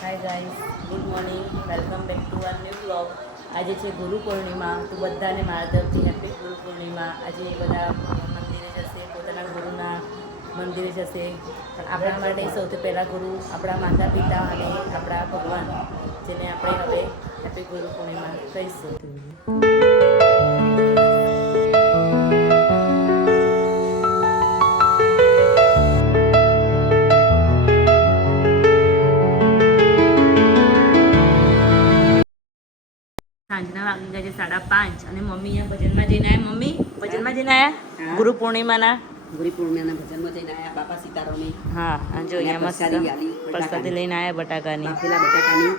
Hi guys, good morning, welcome back to our new blog. આજે છે ગુરુ પૂર્ણિમા, તો બધાને મારા તરફથી હેપી ગુરુ પૂર્ણિમા. આજે બધા મંદિરે જશે, પોતાના ગુરુના મંદિરે જશે. પણ આપણા માટે સૌથી પહેલાં ગુરુ આપણા માતા પિતા અને આપણા ભગવાન, જેને આપણે હવે હેપી ગુરુ પૂર્ણિમા કહીશું. સાંજના વાગી ગયા છે 5:30 અને મમ્મી અહીંયા ભજનમાં જઈને આવ્યા. મમ્મી ભજનમાં જઈને આવ્યા ગુરુ પૂર્ણિમાના. ગુરુ પૂર્ણિમાના ભજનમાં જઈને આવ્યા બાપા સીતારામે. હા, જો અહીંયા મસ્ત પ્રસાદી લઈને આવ્યા બટાકાની. બાફેલા બટાકાની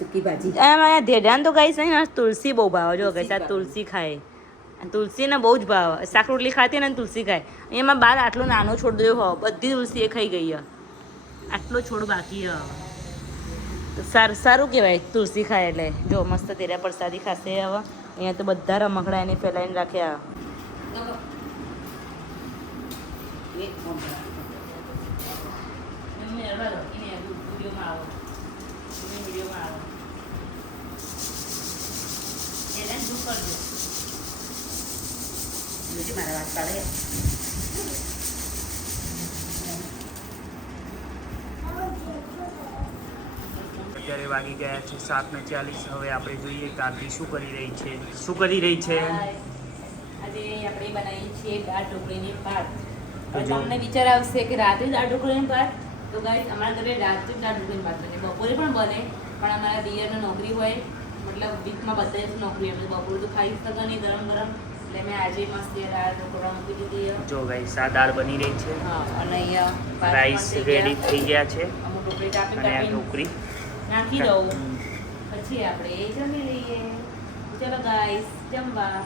સૂકી ભાજી. અહીંયા ધેડાન તો ગાઈસ નહીં, તુલસી બહુ ભાવે. જો ગાઈસ આ તુલસી ખાય, તુલસીને બહુ જ ભાવે. શાક રોટલી ખાતી ને તુલસી ખાય. અહીંયામાં બાર આટલો નાનો છોડ દો હો, બધી તુલસી એ ખાઈ ગઈ. આટલો છોડ બાકી હ. સારું કહેવાય તુલસી ખાય એટલે. જો મસ્ત તેરા પ્રસાદી ખાશે. હવે અહીંયા તો બધા રમકડા એને ફેલાઈને રાખ્યા. મારા વાત પાડે. અત્યારે વાગી ગયા છે 7:40. હવે આપણે જોઈએ કે આરતી શું કરી રહી છે. શું કરી રહી છે? આજે આપણે બનાવીએ છીએ દાળ ઢોકળીની ભાત. તમને વિચાર આવશે કે રાતે દાળ ઢોકળીની ભાત, તો ગાઈસ અમારા ઘરે રાતે દાળ ઢોકળીની ભાત બને, બપોરે પણ બને. પણ અમારા દિયરની નોકરી હોય, મતલબ વીકમાં બધા દિવસ નોકરી હોય, બપોરે તો ખાઈ શકે નહીં ગરમ ગરમ. એટલે મેં આજે મસ્ત દાળ ઢોકળા મૂકી દીધી. જો ગાઈસ આ દાળ બની રહી છે. હા, અને અહીંયા રાઈસ રેડી થઈ ગયા છે અમુક ઢોકળી કાપી અને આ કાપી ઢોકળી નાખી દઉં. પછી આપણે જમી લઈએ. ચલો ગાઈસ, જમવા.